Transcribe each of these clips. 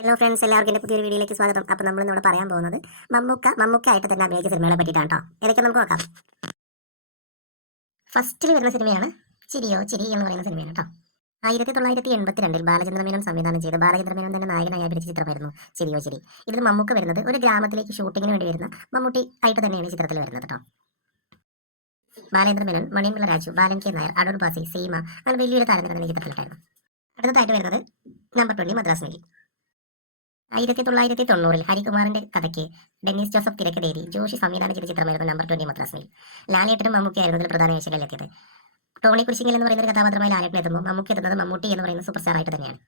Hello friends, എല്ലാവർക്കും എൻ്റെ പുതിയൊരു വീഡിയോയിലേക്ക് സ്വാഗതം. അപ്പോൾ നമ്മൾ ഇന്നിവിടെ പറയാൻ പോകുന്നത് മമ്മൂക്കായിട്ട് തന്നെ അഭിനയിച്ച സിനിമകളെ പറ്റിയിട്ടാണ് കേട്ടോ. ഏതൊക്കെ നമുക്ക് നോക്കാം. ഫസ്റ്റിൽ വരുന്ന സിനിമയാണ് ചിരിയോ ചിരി എന്ന് പറയുന്ന സിനിമയാണ് കേട്ടോ. 1982 ബാലചന്ദ്ര മേനോൻ സംവിധാനം ചെയ്ത് ബാലചന്ദ്ര മേനോൻ തന്നെ നായകനായി അഭിനയിച്ച ചിത്രമായിരുന്നു ചിരിയോ ചിരി. ഇതിൽ മമ്മൂക്ക വരുന്നത് ഒരു ഗ്രാമത്തിലേക്ക് ഷൂട്ടിങ്ങിന് വേണ്ടി വരുന്ന മമ്മൂട്ടി ആയിട്ട് തന്നെയാണ് ഈ ചിത്രത്തിൽ വരുന്നത് കേട്ടോ. ബാലേന്ദ്ര മേനോൻ, മണിയമ്പിള്ള രാജു, ബാലൻ കെ നായർ, അടൂർ ബാസി, സീമ അങ്ങനെ വലിയൊരു താരനിര ഈ ചിത്രത്തിലുണ്ടായിരുന്നു. അടുത്തതായിട്ട് വരുന്നത് നമ്പർ 20 മദ്രാസ് മെയിൽ. 1990 ഹരികുമാറിന്റെ കഥയ്ക്ക് ഡെന്നിസ് ജോസഫ് തിരക്കഥേരി ജോഷി സംവിധാനം ചെയ്ത ചിത്രമായിരുന്നു നമ്പർ 20 മദ്രാസ് മെയിൽ. ലാലേട്ടനും മമ്മൂക്കയായിരുന്നു ഇതിൽ പ്രധാന വേഷങ്ങളിലെത്തിയത്. ടോണി കുരിശിങ്ങൽ എന്ന് പറയുന്ന ഒരു കഥാപാത്രമായി ലാലേട്ടൻ എത്തുമ്പോൾ മമ്മൂക്ക എത്തുന്നത് മമ്മൂട്ടി എന്ന് പറയുന്ന സൂപ്പർ സ്റ്റാർ ആയിട്ട് തന്നെയാണ്.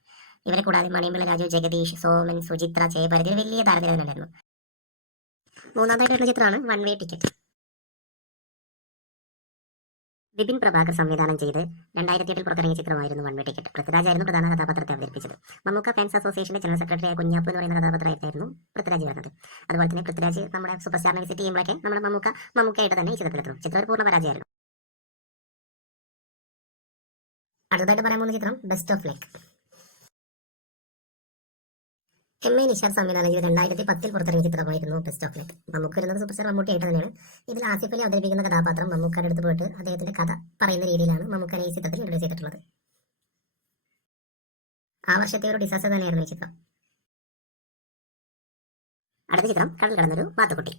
ഇവരെ കൂടാതെ മണിയമ്പിള്ള രാജു, ജഗദീഷ്, സോമൻ, സുചിത്ര, ജയഭാരതി വലിയ താരനിര തന്നെയായിരുന്നു. മൂന്നാമതായിട്ട് വരുന്ന ചിത്രമാണ് one way ticket. Vipin Prabhakar സംവിധാനം ചെയ്ത് 2008 പുറത്തിറങ്ങിയ ചിത്രമായിരുന്നു വൺ വേ ടിക്കറ്റ്. പൃഥ്വിരാജ് ആയിരുന്നു പ്രധാന കഥാപാത്രത്തെ അവതരിപ്പിച്ചത്. മമ്മൂക്ക ഫാൻസ് അസോസിയേഷന്റെ ജനറൽ സെക്രട്ടറിയായ കുഞ്ഞാപ്പു എന്ന് പറയുന്ന കഥാപാത്രമായിരുന്നു പൃഥ്വിരാജ് വരുന്നത്. അതുപോലെ തന്നെ പൃഥ്വിരാജ് നമ്മുടെ സൂപ്പർ സ്റ്റാറിനെ വിസിറ്റ് ചെയ്യുമ്പോഴൊക്കെ നമ്മുടെ മമ്മൂക്കയായിട്ട് തന്നെ ഈ ചിത്രത്തിലെത്തും. ചിത്രം ഒരു പൂർണ്ണ പരാജയമായിരുന്നു. അടുത്തതായിട്ട് പറയാൻ പോകുന്ന ചിത്രം best of luck. MA. Nishad സംവിധാനം ചെയ്ത് 2010 പുറത്തിറങ്ങിയ ചിത്രമായിരുന്നു ബെസ്റ്റ് ഓഫ് ലക്ക്. മമ്മൂക്ക വരുന്നത് സൂപ്പർ സ്റ്റാർ മമ്മൂട്ടി ആയിട്ട് തന്നെയാണ്. ഇതിൽ ആസിഫ് അലി അവതരിപ്പിക്കുന്ന കഥാപാത്രം മമ്മൂക്കയുടെ അടുത്ത് പോയിട്ട് അദ്ദേഹത്തിന്റെ കഥ പറയുന്ന രീതിയിലാണ് മമ്മൂക്കനെ ഈ ചിത്രത്തിൽ ഇൻട്രൊഡ്യൂസ് ചെയ്തിട്ടുള്ളത്. ആ വർഷത്തെ ഒരു ഡിസാസ്റ്റർ തന്നെയായിരുന്നു ഈ ചിത്രം. അടുത്ത ചിത്രം കടൽ കടന്നൊരു മാത്തുക്കുട്ടി.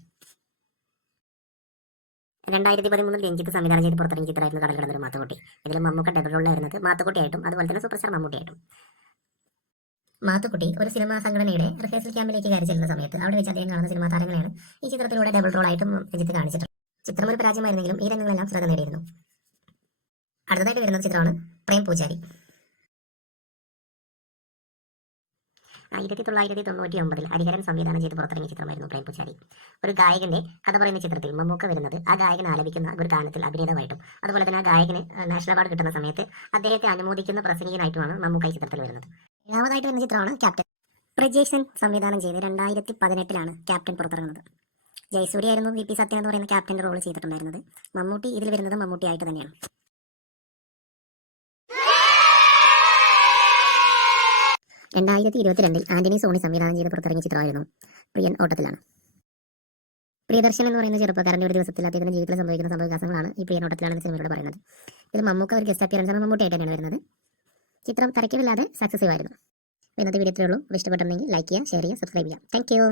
2013 രഞ്ജിത്ത് സംവിധാനം ചെയ്ത് പുറത്തിറങ്ങിയ ചിത്രമായിരുന്നു കടൽ കടന്നൊരു മാത്തുക്കുട്ടി. ഇതിൽ മമ്മൂക്ക ഡബിൾ റോളിലായിരുന്നത് മാത്തുക്കുട്ടിയായിട്ടും അതുപോലെ തന്നെ സൂപ്പർ സ്റ്റാർ മമ്മൂട്ടിയായിട്ടും. മാത്തുക്കുട്ടി ഒരു സിനിമാ സംഘടനയുടെ റിഹേഴ്സൽ ക്യാമ്പിലേക്ക് കയറി ചെല്ലുന്ന സമയത്ത് അവിടെ വെച്ച് അദ്ദേഹം കാണുന്ന സിനിമാ താരങ്ങളെയാണ് ഈ ചിത്രത്തിലൂടെ ഡബിൾ റോളായിട്ടും രഞ്ജിത്ത് കാണിച്ചിട്ടുണ്ട്. ചിത്രം ഒരു പരാജയമായിരുന്നെങ്കിലും ഈ രംഗങ്ങളെല്ലാം ശ്രദ്ധ നേടിയിരുന്നു. അടുത്തതായിട്ട് വരുന്ന ചിത്രമാണ് പ്രേം പൂജാരി. 1999 ഹരിഹരൻ സംവിധാനം ചെയ്ത് പുറത്തിറങ്ങിയ ചിത്രമായിരുന്നു പ്രേം പൂജാരി. ഒരു ഗായകന്റെ കഥ പറയുന്ന ചിത്രത്തിൽ മമ്മൂക്ക വരുന്നത് ആ ഗായകൻ ആലപിക്കുന്ന ഒരു ഗാനത്തിൽ അഭിനേതാവായിട്ടും അതുപോലെ തന്നെ ആ ഗായകന് നാഷണൽ അവാർഡ് കിട്ടുന്ന സമയത്ത് അദ്ദേഹത്തെ അനുമോദിക്കുന്ന പ്രസംഗികനായിട്ടുമാണ് മമ്മൂക്ക ഈ ചിത്രത്തിൽ വരുന്നത്. ഏഴാമതായിട്ട് വരുന്ന ചിത്രമാണ് ക്യാപ്റ്റൻ. പ്രജേഷൻ സംവിധാനം ചെയ്ത് 2018 ക്യാപ്റ്റൻ പുറത്തിറങ്ങുന്നത്. ജയസൂര്യ ആയിരുന്നു വി പി സത്യൻ എന്ന് പറയുന്ന ക്യാപ്റ്റന്റെ റോൾ ചെയ്തിട്ടുണ്ടായിരുന്നത്. മമ്മൂട്ടി ഇതിൽ വരുന്നത് മമ്മൂട്ടി ആയിട്ട് തന്നെയാണ്. 2022 ആന്റണി സോണി സംവിധാനം ചെയ്ത് പുറത്തിറങ്ങിയ ചിത്രമായിരുന്നു പ്രിയൻ ഓട്ടത്തിലാണ്. പ്രിയദർശൻ എന്ന് പറയുന്ന ചെറുപ്പക്കാരന്റെ ഒരു ദിവസത്തിൽ അദ്ദേഹത്തിന്റെ ജീവിതത്തിൽ സംഭവിക്കുന്ന സംഭവവികാസങ്ങളാണ് ഈ പ്രിയൻ ഓട്ടത്തിലാണ് എന്ന സിനിമയോട് പറയുന്നത്. ഇതിൽ മമ്മൂക്ക ഒരു ഗസ്റ്റ് അപ്പിയറൻസ് ആണ് മമ്മൂട്ടി ആയിട്ട് തന്നെയാണ് വരുന്നത്. ചിത്രം തരക്കില്ലാതെ സക്സസീവ് ആയിരുന്നു. ഇന്നത്തെ വീഡിയോ ഇത്രയേ ഉള്ളൂ. ഇഷ്ടപ്പെട്ടിട്ടുണ്ടെങ്കിൽ ലൈക്ക് ചെയ്യുക, ഷെയർ ചെയ്യുക, സബ്സ്ക്രൈബ് ചെയ്യുക. Thank you.